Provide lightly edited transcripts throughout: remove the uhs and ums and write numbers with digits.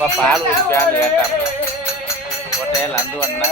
பால் ஊற்றியான்னு கேட்டாங்க கோட்டையில் அந்து வந்தா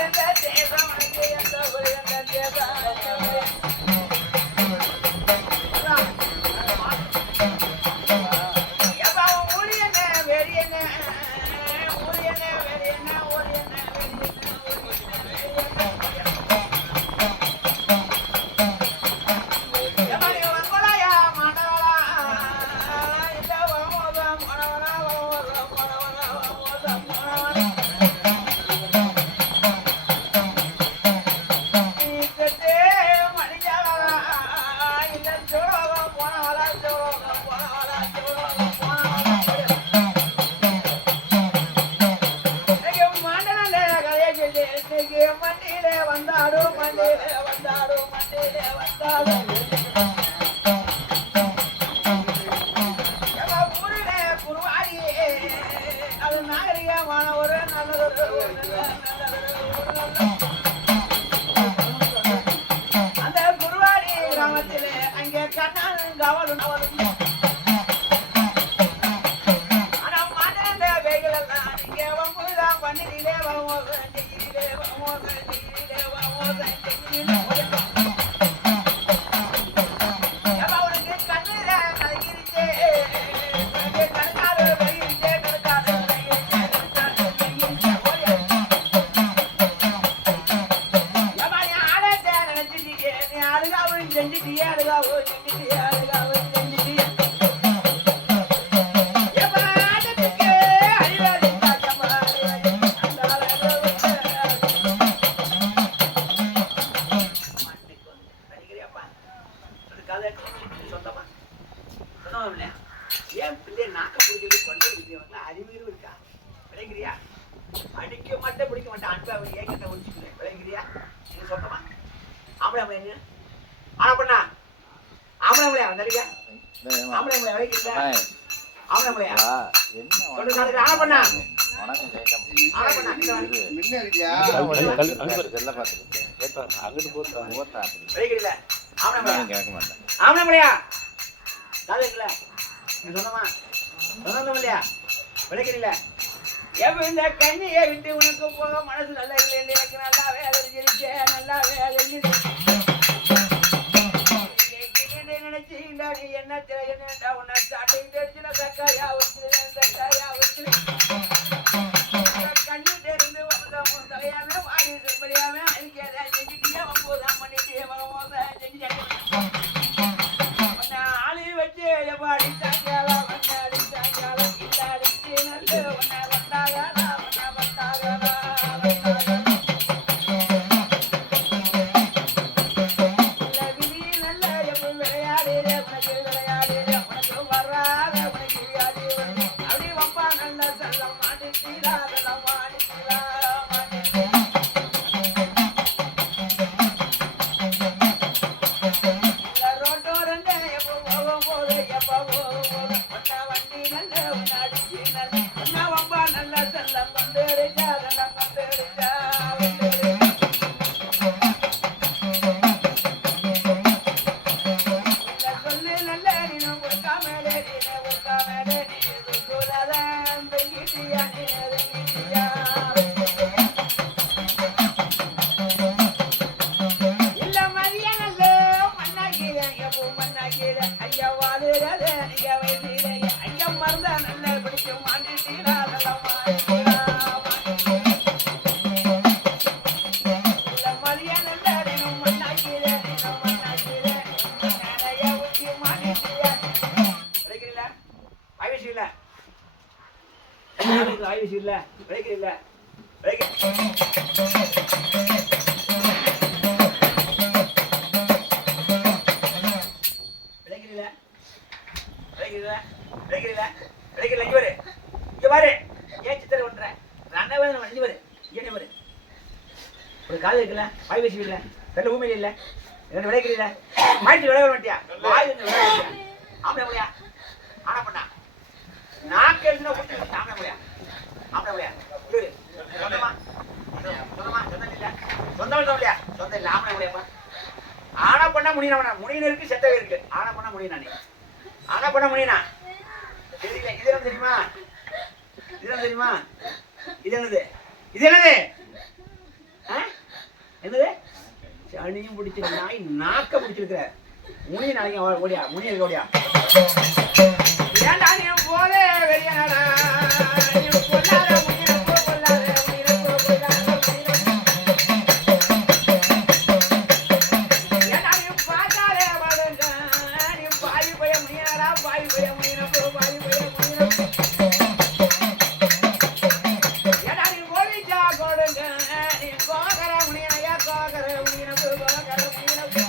இந்த கண்ணியை விட்டு உனக்கு போக மனசு நல்லா இல்லை எனக்கு நல்லாவே அறிஞ்சிருச்சே நல்லாவே நினைச்சு நீ என்ன என்ன உன்னை சாட்டை தெரிஞ்சுன தக்காயா வச்சு கண்ணு தெரிந்து தலையாம வாரி செம்படியாம அழிக்காத செஞ்சுட்டியா ஒன்பதாம் பண்ணிட்டு செஞ்சு உன்னை ஆளி வச்சு எப்பாடி சாயங்காலம் வந்தாடி சாயங்காலம் இல்லாடிச்சு நல்ல உன்னை ஆனா பண்ண முடியினருக்கு செத்தவே இருக்கு. ஆனா பண்ண முடியும். ஆனா பண்ண முடியும் தெரியல. இது தெரியுமா? இது இது தெரியுமா? இது என்னது? இது என்னது? என்னது? சனியும் பிடிச்ச நாய் நாக்க பிடிச்சிருக்கிற முனி நாளைக்கு ஓடியா, முனி இருக்க ஓடியா. ஏன்டா நீ போல வெளியாடா, நீ கொல்லாத முனியை போ, கொல்லாத முனியை போ, கொல்லாத முனியை போ. ஏன்டா நீ பார்த்தாலே வாடுங்க, நீ பாய் போய முனியாடா, பாய் போய முனியை போ, பாய் போய முனியை போ. ஏன்டா நீ ஓடிச்சா கொடுங்க, நீ கோகர முனியா, கோகர முனியை போ, கோகர முனியை போ.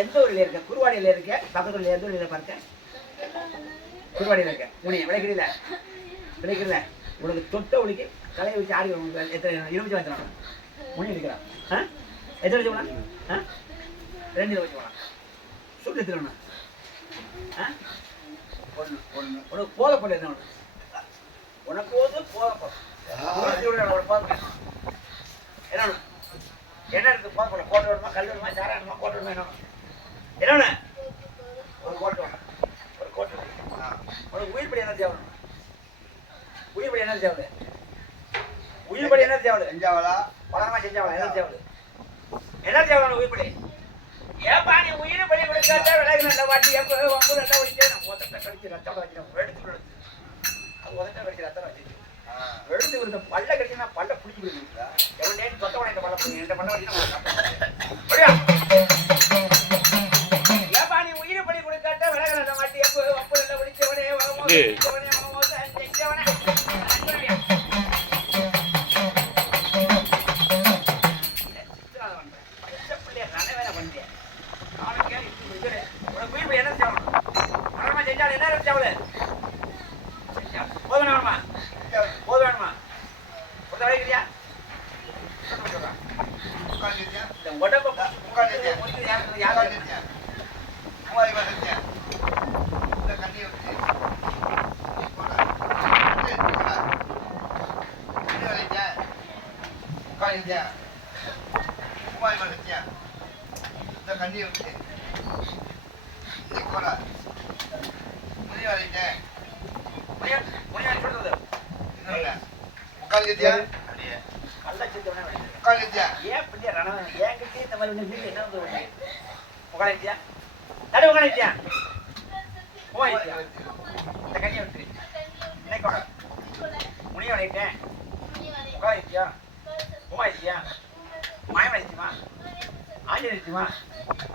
எந்த ஊரில் இருக்க? குருவாடியில் இருக்க, பக்கத்துல எந்த ஊரில் பார்க்க? குருவாடியில் இருக்க முனி விளைக்கிறீல, விளைக்கிறீல. உனக்கு தொட்ட ஒளிக்கு தலையை வச்சு ஆடி எத்தனை இருபத்தி வச்சுக்கலாம் முனி இருக்கிறான். எத்தனை வச்சு போனா? 2 வச்சு போனா சுட்டு எடுத்துக்கணும். ஒன்று ஒன்று உனக்கு போதப்பட என்ன ஒன்று உனக்கு போது போதப்படும் என்ன என்ன இருக்கு? போதப்பட கோட்டை வேணுமா, கல் வேணுமா, சாரா வேணுமா, கோட்டை வேணுமா? என்ன என்னொன்னு? ஒரு கோட்டை வேணும், ஒரு கோட்டை வேணும். உனக்கு உயிர்படி என்ன தேவை? உயிர்படி என்ன தேவை? உயிர்படி என்ன தேவை? செஞ்சாவளா பலமா செஞ்சாவளா என்ன தேவை? என்ன தேவை உயிர்படி? ஏப்பா நீ உயிர்படி கொடுக்காட்டா விலகு நல்ல வாட்டி எப்போ ஒம்பது நல்லா வச்சு நான் உதட்ட கடிச்சு ரத்தம் வச்சு எடுத்து அது உதட்ட கடிச்சு ரத்தம் வச்சு எடுத்து விடுத்த பல்ல கடிச்சுன்னா பல்ல பிடிச்சி விடுவீங்களா? எவ்வளோ நேரம் சொத்த உடனே பல்ல பிடிச்சி எந்த பல்ல வச்சு ஏப்பா நீ உயிர்படி கொடுக்காட்டா விலகு நல்ல வாட்டி எப்போ ஒம்பது நல்லா வடிச்சவனே செஞ்சவனே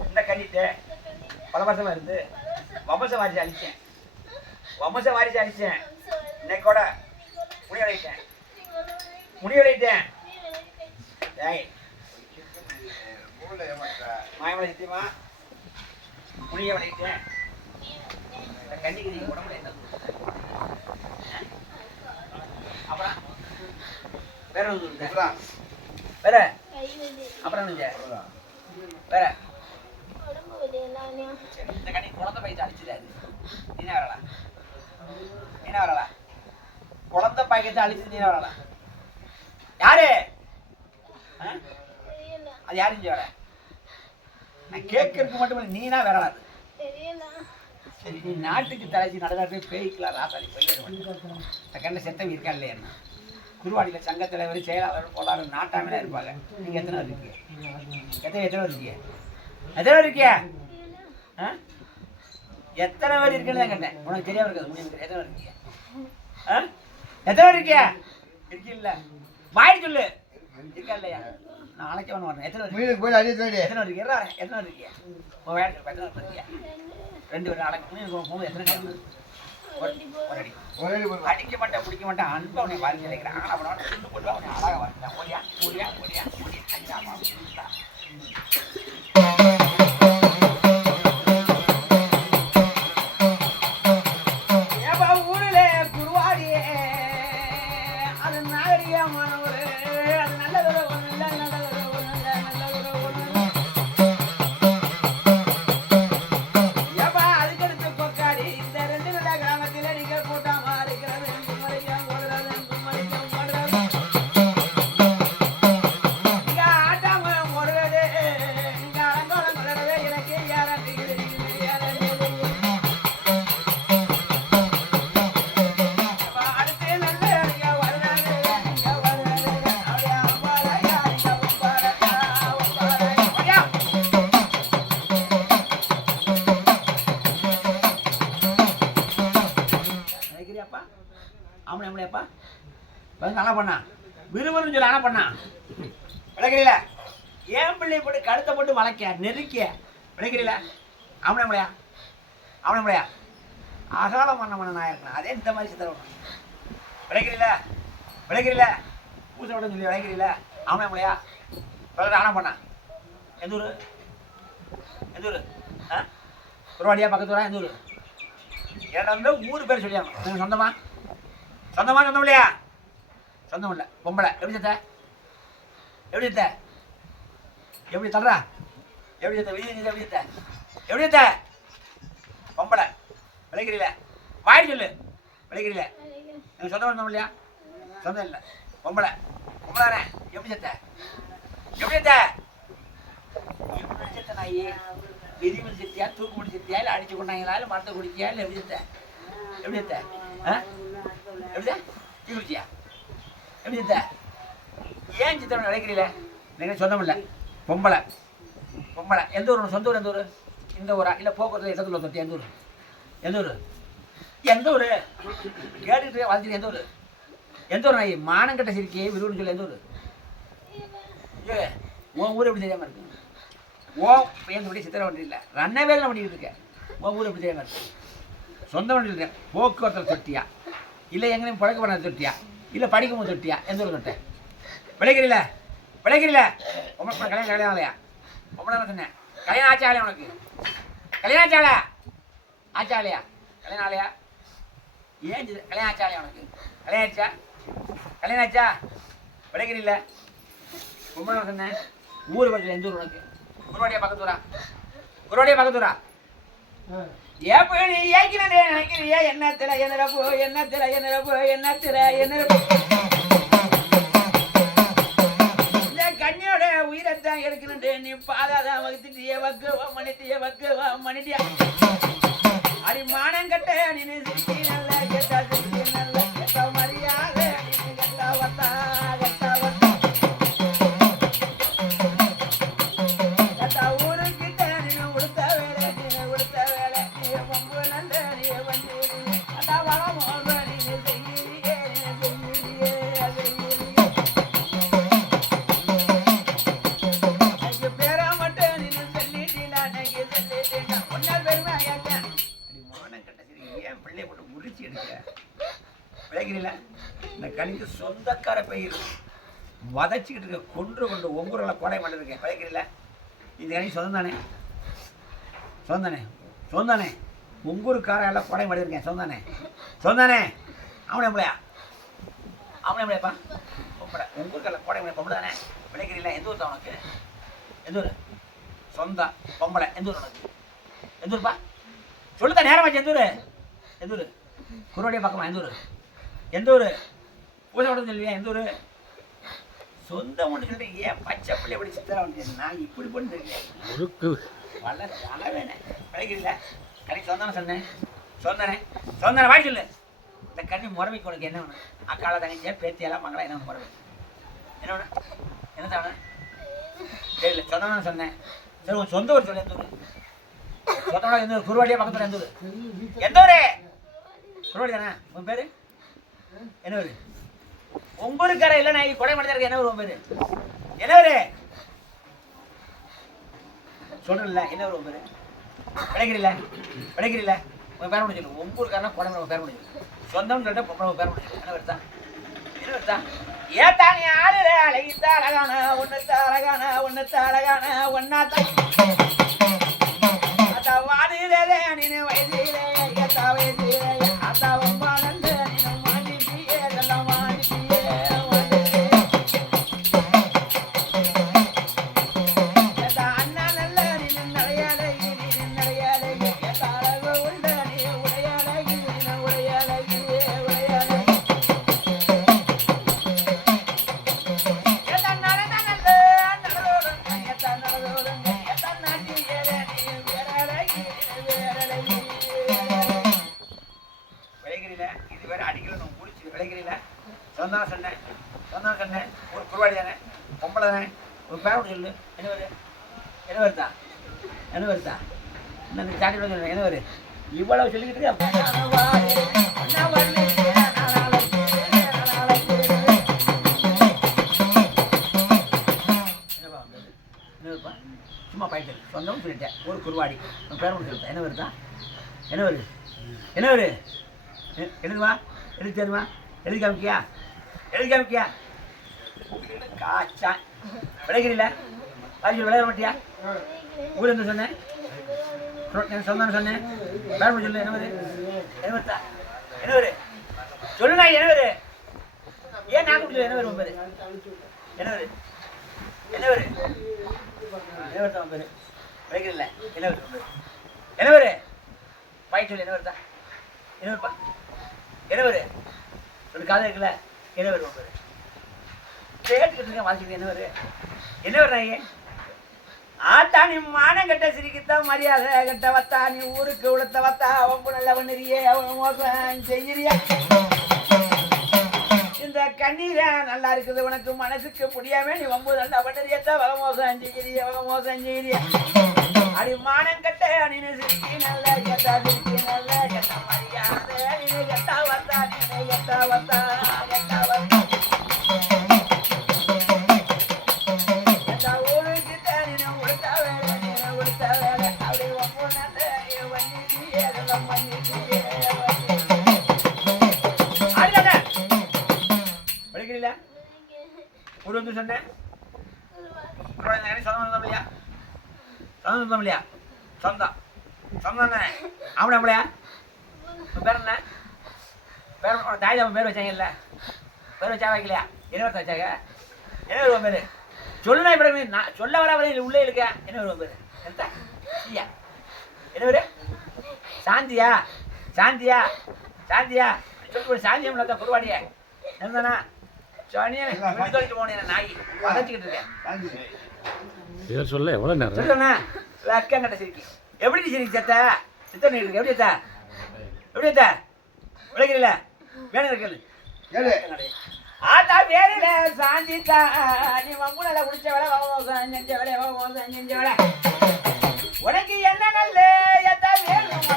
இந்த கண்ணிட்டு பல வருஷமா இருந்து வம்ச வாரிசு அழிச்சேன், வம்ச வாரிசு அழிச்சேன். இன்னைக்கு கூட முடிவடைட்டேன், முடிவடைட்டேன். மாயமலை சித்தியமா முடிய வளைட்டேன். இந்த கண்ணிக்கு நீங்க உடம்புல என்ன அப்புறம் வேற ஒன்று வேற அப்புறம் வேற இந்த கண்ணி குழந்தை பையத்தை அழிச்சிடாது. நீ வரலாம், நீ வரலாம். குழந்தை பாய்க்கத்தை அழிச்சு நீ வரலாம். யாரு அது யாரு செஞ்சு வர? நான் கேட்கறதுக்கு மட்டும் நீனா வரலாது. சரி நீ நாட்டுக்கு தலைச்சி நடந்தாட்டு பேய்க்கலாம் ராசாடி போயிடுவேன். கண்ணில் செத்தவங்க இருக்கா இல்லையா? குருவாடியில் சங்க தலைவர் செயலாளர் போலாறு நாட்டாமலாம் இருப்பாங்க. நீங்கள் எத்தனை இருக்கீங்க? எத்தனை இருக்கீங்க? எத்தனை இருக்கிய? எத்தனை பேர் இருக்குன்னு தான் கேட்டேன். உனக்கு தெரியாம இருக்காது. முடியும் எத்தனை இருக்கீங்க? எத்தனை இருக்கிய? இருக்கீல்ல வாய் சொல்லு. இருக்கா இல்லையா? நான் அழைக்க ஒன்று வரேன். எத்தனை எத்தனை இருக்கீங்க? எத்தனை இருக்கீங்க? ரெண்டு பேரும் அழைக்க எத்தனை அடிக்க மாட்டேன், பிடிக்க மாட்டேன். அன்பு அவனை வாங்கி நினைக்கிறேன். ஆனால் அவனோட கொண்டு போட்டு அவனை அழகாக வரேன். ஓடியா ஓடியா ஓடியா ஓடியா நல்லா பண்ணா விறுவிறுன்னு சொல்லி ஆனால் பண்ணா விளக்கிறீல ஏன் பிள்ளை போட்டு கழுத்தை போட்டு வளைக்க நெருக்கிய விளக்கிறீல அவனே முடியா அகாலம் பண்ண நான் இருக்கணும் அதே இந்த மாதிரி சித்திரம் விளக்கிறீல பூசை விட சொல்லி விளக்கிறீல அவனே முடியா ஆனால் பண்ணா எந்த ஊர் ஆ ஒருவாடியா பக்கத்து ஊரா எந்த ஊர் ஏன்னா வந்து ஊர் பேர் சொல்லியாங்க சொந்தமா இல்லையா சொந்தம் இல்லை பொம்பளை எப்படி தர்றா எப்படி பொம்பளை விளைக்கிறீல வாய் சொல்லு விளைக்கிறீல எனக்கு சொந்தம் இல்லையா சொந்தம் இல்லை பொம்பளை தானே எப்படி செத்த நாயி எரிமல் செத்தியா தூக்கு முடி செத்தியா இல்லை அடிச்சு கொண்டாங்களா இல்லை மரத்தை குடிச்சியா இல்லை எப்படி டீ குடிச்சியா எப்படி ஏன் சித்தவனை விளைக்கிறீல நீங்கள் சொந்தம் இல்லை பொம்பளை எந்த ஊர் சொந்த ஊர் எந்த ஊர் இந்த ஊரா இல்லை போக்குவரத்து இடத்துல தொட்டி எந்த ஊர் கேட்டுக்கிட்டு வளர்த்துட்டு எந்த ஊர் நாய் மானங்கட்ட சிரிக்கி விருதுன்னு சொல்லி எந்த ஊர் உன் ஊர் எப்படி தெரியாமல் இருக்கு எங்கள் வண்டி சித்திரை வண்டி இல்லை ரன்ன வேலை பண்ணிக்கிட்டு இருக்கேன் உன் ஊர் எப்படி தெரியாமல் இருக்கு சொந்த வண்டியில் இருக்கேன் போக்குவரத்தில் தொட்டியா இல்லை எங்கேயும் பழக்க பண்ண தொட்டியா இல்லை படிக்கும்போது தொட்டியா எந்த ஊர் தொட்டேன் விளைக்கிறீல உங்க கல்யாணம் ஆகலையா ரொம்ப நேரம் சொன்னேன் கல்யாணம் ஆச்சாலையா உனக்கு ஆச்சாலையா கல்யாணம் ஆலையா ஏன் கல்யாணம் ஆச்சாலையா உனக்கு கல்யாணம் ஆச்சா விளைக்கிறீல ரொம்ப நேரம் சொன்னேன் ஊர் பக்கத்தில் எந்த ஊர் உனக்கு குருவாடியா பக்கத்தூரா எப்படி ஏற்கிறதே நினைக்கிறியா என்னத்துல கண்ணியோட உயிரைத்தான் எடுக்கணுண்டு நீ பாதாதான் வகுத்துட்டிய மணிட்டியா அடி மானம் கட்ட நீ சிரிச்சி நல்ல கெட்ட மரியாதை கெட்ட வத்தா ஊருக்கிட்ட நீ உடுத்த வேலை நீ மொம்பு நன்ற நீ வந்து அட்டா வளமோக நீ செய்யிறியே பேரா மட்டும் நீ சொல்லிட்டீங்களா ஒன்னா பெருமை ஆயாட்டேன் மானம் கட்ட சரி ஏன் பிள்ளை போட்டு முறிச்சு எடுக்க விளைக்கிறீல இந்த கணிக்கு சொந்தக்கார பயிர் வதச்சிக்கிட்டு இருக்க கொண்டு ஒவ்வொரு கொடை பண்ணிருக்கேன் விளைக்கிறீல இந்த கணிக்கு சொந்தம் தானே உங்கூருக்கார எல்லாம் கொடை பண்ணிருக்கேன் சொந்தானே அவனே முடியாப்பா பொம்பளை உங்கூருக்கார கொடை பண்ணி பொம்பளை தானே விளைக்கிறீல எந்த ஊர் தான் உனக்கு எந்த ஊர் சொந்தம் பொம்பளை எந்த ஊர் உனக்கு எந்த ஊர்ப்பா சொல்லுதா நேரமாச்சு எந்த ஊர் குருவாடியா பக்கமா எந்த ஊர் பூஜை விட சொல்லுவியா எந்த ஊர் சொந்தம் ஒன்று சொல்லிட்டு ஏன் பச்சை பிள்ளை எப்படி சித்தரா வந்து நான் இப்படி பண்ணு வள அளவேனே விளைக்கிறீல கணக்கு சொந்தானே வாய் சொல்லு இந்த கண்ணி முறைமைக்கு உனக்கு என்ன வேணும் அக்கால தங்கச்சியா பேத்தியெல்லாம் மங்களா என்ன முறைமை என்ன வேணும் தெரியல சொந்தம் சரி உன் சொந்த ஊர் சொல்லு எந்த ஊர் சொந்தோட எந்த ஊர் குருவாடியா பக்கத்தில் எந்த ஊர் குருவாடி தானே உன் பேர் என்ன ஊர் உங்கூருக்கார இல்லை நான் கொடை மனிதருக்கு என்ன ஊர் உன் பேர் என்ன ஊர் சொல்றல என்ன ஊர் உன் பேர் விளைக்கிறீல உன் பேர முடிஞ்சு உங்கூருக்காரனா கொடை உன் பேர முடிஞ்சு சொந்தம் சொல்லிட்டு பொம்பளை பேர முடிஞ்சு என்ன வருதா ஏத்தா நீ ஆளுல அழகித்த அழகான ஒன்னத்த அழகான ஒன்னாத்தான் அத்தா வாடிலே நீ வயதிலே ஏத்தா வயதிலே அத்தா உம்மா நண்டு நீ மாட்டிட்டியே எல்லாம் மாட்டிட்டியே ஏத்தா அண்ணா நல்ல நீ நடையாளை ஏத்தா அழகு உண்ட நீ உடையாளை ஏத்தா நடந்த நல்ல நடந்தோடுங்க ஏத்தா நடந்தோடுங்க ஏத்தா நாட்டி ஏழை நீ விளைகிறீல இது வேற அடிக்கல நம்ம முடிச்சு விளைகிறீல சொந்தம் சொன்னேன் ஒரு குருவாடி தானே பொம்பளை தானே ஒரு பேரோட சொல்லு என்ன வருதா இந்த சாட்டி சொல்லுங்க என்ன வரு இவ்வளவு சொல்லிக்கிட்டு பாய்ச்சல் சொந்தம்னு சொல்லிட்டேன். ஒரு குருவாடி உன் பேர் ஒன்று சொல்லிட்டேன். என்ன வருதா? என்ன வருது? என்ன வருது? எழுதுவா? எழுதி தருவா? எழுதி காமிக்கியா? எழுதி காமிக்கியா? காச்சா விளைக்கிறீங்களா? வாய்ச்சி விளையாட மாட்டியா? ஊர் என்ன சொன்னேன்? சொந்தம்னு சொன்னேன். பேர் ஒன்று சொல்லு. என்ன வருது? என்ன வருதா? என்ன வருது? சொல்லுண்ணா. என்ன வருது? ஏன் நான் கொடுக்கல? என்ன வரும் பேரு? என்ன வருது? என்ன வருது? என்ன வருது பேரு? விளைக்கிறீங்களா? என்ன வருது பேரு? என்ன வருது? பாய் சொல்லு. என்ன வருதா? என்ன வருப்பா? என்ன வருது? ஒரு காலம் இருக்குல்ல. என்ன வரும் பேரு? கேட்டுக்கிட்டு இருக்கேன். வாசிக்கிட்டு என்ன வருது? என்ன வர்றாங்க? ஆத்தானி மானம் கட்ட சிரிக்கத்தான் மரியாதை கட்ட வத்தா நீ ஊருக்கு உளுத்த வத்தா அவன் நல்ல பண்ணிறியே அவன் மோசம் செய்யறியா? இந்த கண்ணீர நல்லா இருக்குது உனக்கு மனசுக்கு புரியாம நீ வம்பு நல்லா பண்ணிறியத்தான் வக மோசம் செய்யறிய வக மோசம் செய்யறிய. அடி மானம் கட்ட நீனு சிரிக்கி நல்ல கெட்டா சிரிக்கி நல்ல கெட்ட மரியாதை நீ கெட்டா வத்தா நீ கெட்டா வத்தா கெட்டா வத்தா ஒரு வந்து சொன்னேன். சொந்தம் இல்லையா? சொந்தம் இல்லையா? சொந்தம் சொந்தம் தானே? அவனை அப்படியா? பேர் என்ன? பேர் தாய் தான் பேர் வச்சாங்கல்ல. பேர் வச்சா வைக்கலையா? என்ன பேர் வச்சாங்க? என்ன வருவோம் பேர்? சொல்லுனா இப்படி நான் சொல்ல வர வரையும் உள்ளே இருக்க. என்ன வருவோம் பேர்? என்ன ஐயா? என்ன பேர்? சாந்தியா? சாந்தியா? சாந்தியா? சொல்லி சாந்தியம் தான் குருவாடியா என்னதானா? சொல்ல எவ்வளவு நேரம் எப்படி சிரிக்கு சத்த சித்தம் எப்படி எப்படி விளைக்கிறீல வேணும் இருக்கு ஆத்தா வேலையில சாந்திக்கா நீ வம்புல குடிச்ச வேலை மோசம் செஞ்ச வேலை மோசம் செஞ்ச வேலை உனக்கு என்ன நல்ல எத்தா வேணும்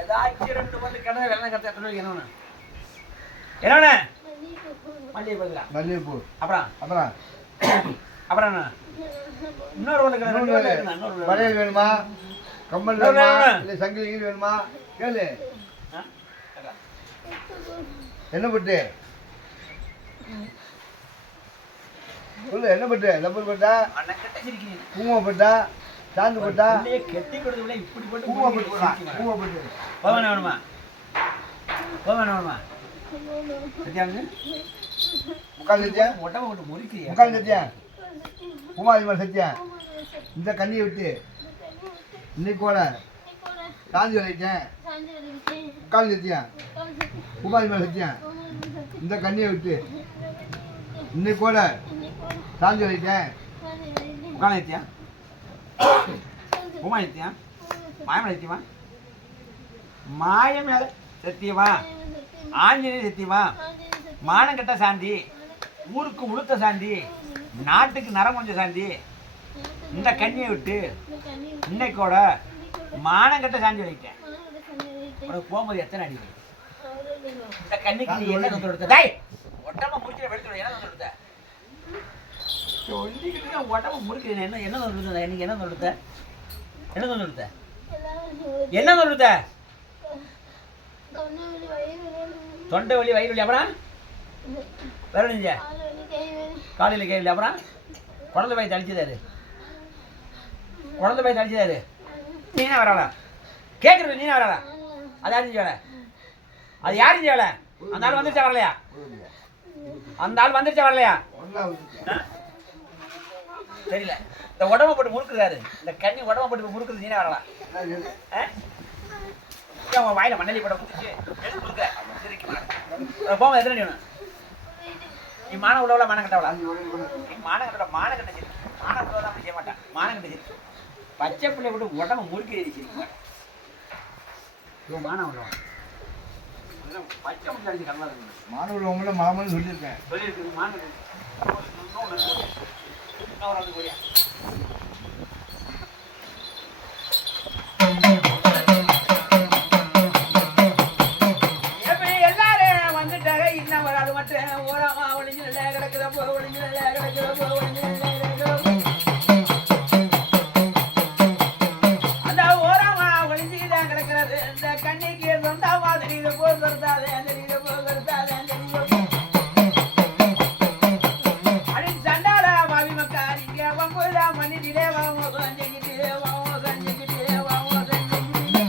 ஏதாச்சும் ரெண்டு வந்து கடை வெள்ளம் கட்ட என்ன என்னண்ணே? மல்லிகைப்பூ. அப்புறம் அப்புறம் அப்புறம் இன்னொரு ஒன்று வளையல் வேணுமா? கம்மல் வேணுமா? இல்லை சங்கிலி வேணுமா? கேளு. என்ன பட்டு சொல்லு. என்ன பட்டு? லப்பர் பட்டா? பூமா பட்டா? சாந்து பட்டா? கெட்டி கொடுத்து இப்படி போட்டு பூமா பட்டு பூமா பட்டு போவேன் வேணுமா? போவேன் வேணுமா? சத்தியாங்க முக்கால் சத்தியா? ஒட்டை போட்டு முறிக்கிறியா? முக்கால் சத்தியா? பூமாதி மேலே சத்தியா? இந்த கண்ணியை விட்டு இன்னைக்கு கூட சாந்தி வரைக்கும் முக்கால் சத்தியா? பூமாதி மேலே சத்தியா? இந்த கண்ணியை விட்டு இன்னைக்கு கூட சாந்தி வரைக்கும் முக்கால் சத்தியா? பூமா சத்தியா? மாயமலை சத்தியமா? மாய மேல சத்தியமா? ஆஞ்சநேய சத்தியமா? மானங்கட்ட சாந்தி, ஊருக்கு உளுத்த சாந்தி, நாட்டுக்கு நரம் கொஞ்சம் சாந்தி, இந்த கண்ணியை விட்டு இன்னைக்கோட மானங்கட்ட சாந்தி வலிக்கிட்டேன். உனக்கு போகும்போது எத்தனை அடி? இந்த கண்ணிக்கு நீ என்ன தொண்டு கொடுத்த? உடம்ப முடிக்கிற வெளுத்து என்ன தொண்டு கொடுத்த? சொல்லிக்கிட்டு உடம்ப முடிக்கிறேன். என்ன என்ன தொண்டு கொடுத்த? இன்னைக்கு என்ன தொண்டு கொடுத்த? என்ன தொண்டு கொடுத்த? என்ன தொண்டு கொடுத்த? தொண்டை வலி வயிறு வலி. அப்புறம் வேற நெஞ்ச காலையில் கையில். அப்புறம் குழந்தை பையன் தளிச்சுதாரு. குழந்தை பையன் தளிச்சுதாரு. நீனா வராளா? கேட்குறது நீனா வராளா? அது யாரும் செய்ய வேலை? அது யாரும் செய்ய வேலை? அந்த ஆள் வந்துருச்சா வரலையா? அந்த ஆள் வந்துருச்சா வரலையா? தெரியல. இந்த உடம்பை போட்டு முறுக்குறாரு. இந்த கண்ணி உடம்பை போட்டு முறுக்குறது நீனா வரலாம். அவன் வாயில மண்ணலி போட முடிச்சு எடுத்து கொடுக்க போக எத்தனை நீ வேணும்? நீ மான உள்ளவளா மானம் கட்டவளா? நீ மானம் கட்ட சரி. மானம் உள்ளவதான் அப்படி செய்ய மாட்டான். மானம் கட்ட சரி. பச்சை பிள்ளை விட்டு உடம்பு முறுக்கி மாணவன் பச்சை முட்டை அடிச்சு கண்ணா இருக்கு. மாணவர்கள் உங்களை மாமன்னு சொல்லியிருக்கேன். சொல்லியிருக்கு மாணவன் எல்லாரும் வந்துட்டாங்க. இன்னும் ஒரு ஆள் மட்டும் ஓரமா ஒளிஞ்சு நல்லா கிடக்குறப்போ ஒளிஞ்சு நல்லா கிடக்குறப்போ ஒளிஞ்சு நல்லா கிடக்குறப்போ அந்த ஓரமா ஒளிஞ்சுதான் கிடக்கிறது. இந்த கண்ணிக்கு சொந்த மாதிரி இதை போகிறதாதே அந்த இதை போகிறதாதே அந்த அப்படின்னு சண்டால பாவி மக்கா நீங்க வம்புதா மன்னிட்டிலே வாங்க செஞ்சுக்கிட்டு வாங்க செஞ்சுக்கிட்டு வாங்க செஞ்சுக்கிட்டு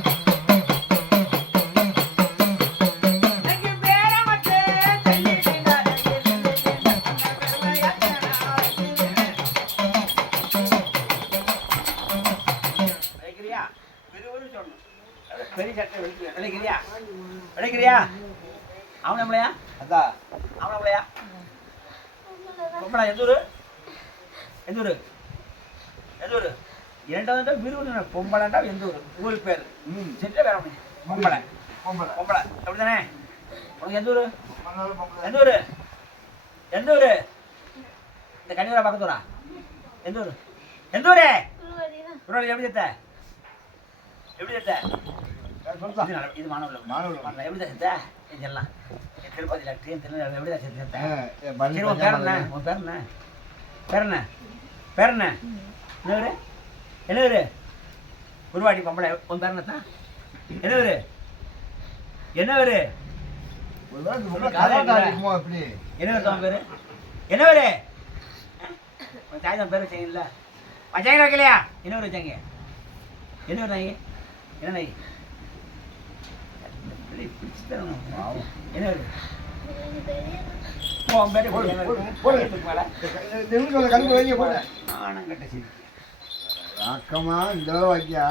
எனக்கு பேர மட்டும் செஞ்சுக்கிட்டீங்க. விளைக்கிறியா விரும்புன்னு சொல்லணும். பெரிய சட்டை விளைக்கிறியா விளைக்கிறியா அவனை நம்மளையா அதான் அவனை நம்மளையா பொம்பளை எந்த ஊரு எந்த ஊரு எந்த ஊரு இரண்டாவது விருது பொம்பளைண்டா எந்த ஊரு ஊரு பேர் செட்ட வேற ஒன்று பொம்பளை பொம்பளை பொம்பளை அப்படிதானே உனக்கு எந்த ஊரு பொம்பளை எந்த ஊரு எந்த ஊரு இந்த கன்னியூரா பக்கத்தூரா எந்த ஊரு எந்த ஊரு உருவாடி எப்படி செத்த எப்படி செத்த இது மாணவர்கள் எப்படி தான் செத்த இதெல்லாம் திருப்பதியில் ட்ரெயின் திருநெல்வேலி எப்படி தான் செத்த சரி உன் பேர் என்ன உன் பேர் என்ன பேர் என்ன பேர் என்ன என்ன என்ன ஊரு உருவாடி பொம்பளை உன் பேர் என்னத்தான் என்ன ஊரு என்ன ஊரு அப்படி என்ன வருத்தம் பேரு என்ன ஊரு உன் தாய் தான் பேர் வச்சீங்கல்ல வச்சாங்க வைக்கலையா என்ன ஊர் வச்சாங்க என்ன ஊர் நாய் என்ன நாய் என்ன ஊரு உன் பேரு ஆனங்கட்ட சரி ராக்கமா இந்த வாக்கியா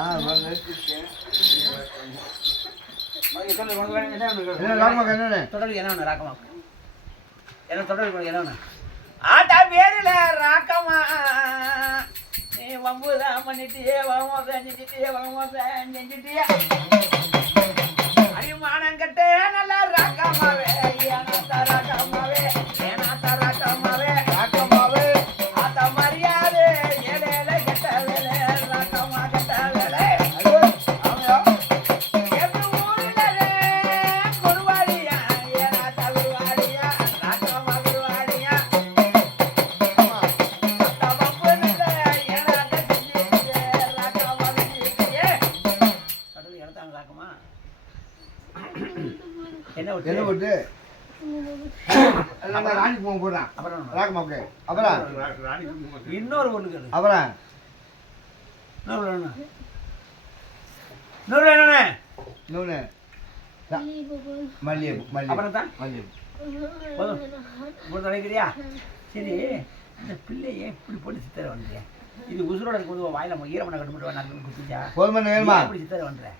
தொடர்பு என்ன வேணும் ராக்கமா என்ன தொடர்பு என்ன வேணும் ஆட்டா பேருல ராக்கமா நீ வம்புதான் பண்ணிட்டியே வாமோ செஞ்சுட்டியே வாமோ செஞ்சுட்டியே அடிமானங்கட்ட நல்லா ராக்கமாவே ஏனாத்தா ராக்கமாவே ஏனாத்தா ராக்கமாவே ராக்கமாவே ஆத்தா மரியாதை ஏழேல கெட்ட வேலை ராக்கமா கெட்ட வேலை எப்படி ஊருல குருவாடியா ஏனாத்தா குருவாடியா ராக்கமா குருவாடியா ஆத்தா வம்புல ஏனாத்தா செஞ்சுட்டியே ராக்கமா செஞ்சுட்டியே கடவுள் எடுத்தாங்க ராக்கமா என்ன என்ன போட்டு ராணி பூங்க போடுறான் அப்புறம் ராக்கமாவுக்கு அப்புறம் இன்னொரு ஒண்ணு அப்புறம் இன்னொரு என்னண்ணே இன்னொன்று மல்லிகைப்பூ மல்லிகை அப்புறம் தான் மல்லிகைப்பூ போதும் ஒரு நினைக்கிறியா சரி இந்த பிள்ளையை இப்படி போட்டு சித்தரை வந்துட்டேன் இது உசுரோட இருக்கும்போது வாயில ஈரமனை கட்டுப்பட்டு நான் குத்திச்சா போதுமான வேணுமா இப்படி சித்தரை பண்ணுறேன்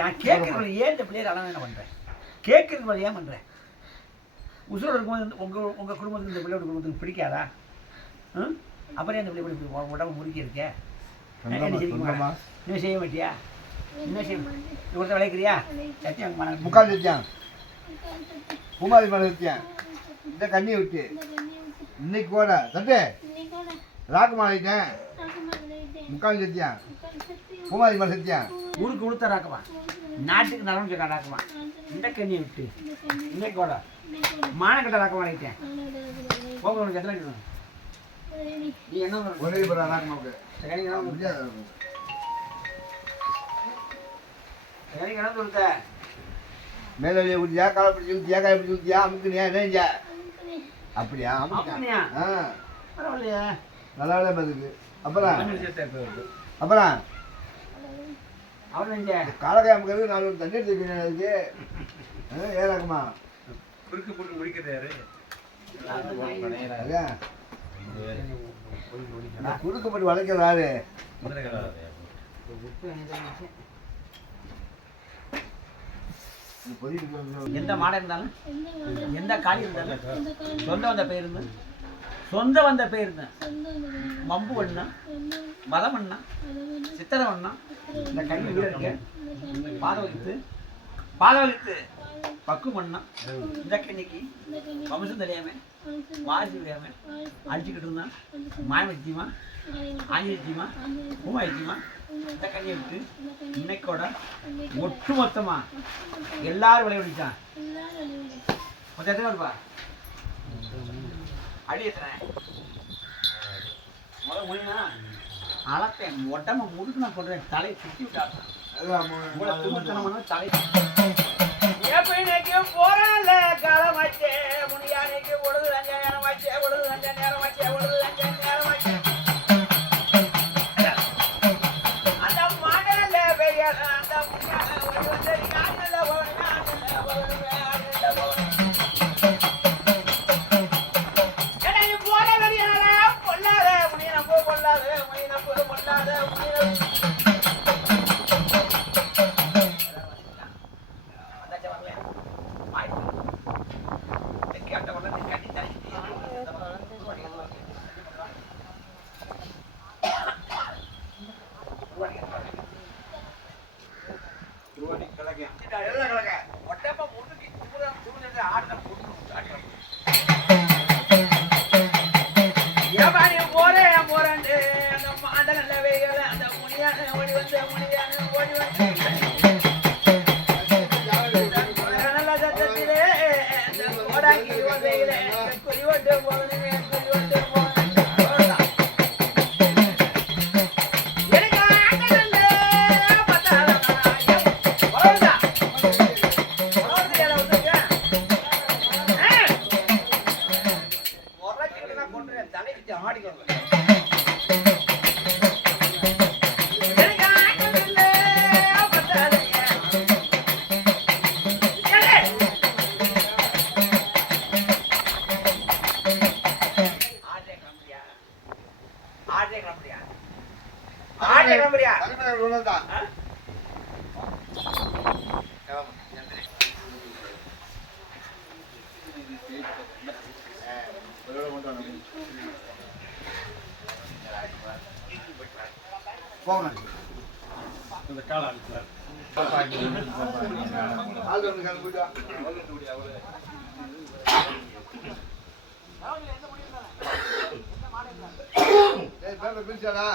நான் கேட்கறது ஏன் இந்த பிள்ளையை அளவு என்ன பண்ணுறேன் கேட்கறது ஏன் பண்ணுறேன் உசுரோட இருக்கும்போது உங்கள் குடும்பத்துக்கு இந்த பிள்ளையோட குடும்பத்துக்கு பிடிக்காதா ம் அப்புறம் இந்த பிள்ளை இப்படி உடம்பு முறுக்கி இருக்கேன் இன்னும் செய்ய மாட்டியா இன்னும் செய்ய இவ்வளோ விளைக்கிறியா சத்தியம் முக்கால் சத்தியம் பூமாதி மலை சத்தியம் இந்த கண்ணி விட்டு இன்னைக்கு கூட சட்டு ராக்கு மாறிட்டேன் முக்கால் சத்தியம் பூமாதி மலை சத்தியம் ஊருக்கு கொடுத்த ராக்கமா நாட்டுக்கு நலம் கேட்க ராக்கமா இந்த கண்ணியை விட்டு இன்னைக்கு கூட மானக்கட்ட ராக்கமா நினைட்டேன் போக உனக்கு எத்தனை இருக்கணும் நீ என்ன ஒரே பேர் ராக்கமாவுக்கு முடியாது கிணந்து கொடுத்த மேலே ஊற்றியா காலை பிடிச்சி ஊற்றியா காய் பிடிச்சி ஊற்றியா அமுக்குனியா என்ன அப்படியா அப்படியா? ஆ பரவாயில்லையே நல்லா பார்த்துக்கு அப்புறம் அப்புறம் அவர் நெஞ்ச காலக்காய் அமுக்கிறது நாலு தண்ணி எடுத்துக்கணும் அதுக்கு ஏறாக்குமா குறுக்கு போட்டு முடிக்கிறாரு அதான் குறுக்கப்பட்டு வளைக்கிறாரு எந்த மாடை இருந்தாலும் எந்த காலி இருந்தாலும் சொல்ல வந்த பேர் இருந்து சொந்த வந்த பேர் தான் மம்பு வண்ணா மதம் வண்ணா சித்திரை வண்ணா இந்த கை வீடு இருக்கு பாத வகித்து பக்கு மண்ணா இந்த கண்ணிக்கு வம்சம் தெரியாம வாசி தெரியாம அடிச்சுக்கிட்டு இருந்தான் மாய வச்சியமா ஆஞ்சி வச்சியமா பூமா வச்சியமா இந்த கண்ணியை விட்டு இன்னைக்கோட ஒட்டு மொத்தமா எல்லாரும் விளையாடிச்சான் மொத்தம் எத்தனை இருப்பா அடி எத்தனை முதல் மொழினா அளப்பேன் உடம்ப முடுக்கு நான் சொல்றேன் தலையை சுற்றி விட்டாங்க தலை எப்படிக்கு போறான்ல காலமாச்சே முனியானைக்கு பொழுது அஞ்ச நேரமாச்சே பொழுது அஞ்ச நேரமாச்சே பொழுது அஞ்ச நேரமாச்சே அந்த மாடல பெரிய அந்த முனியான ஒரு வந்தடி நாடல போன வரியால பொல்லாத முனியனப்போ பொல்லாத முனியனப்போ பொல்லாத முனியனப்போ பிரிச்சாடா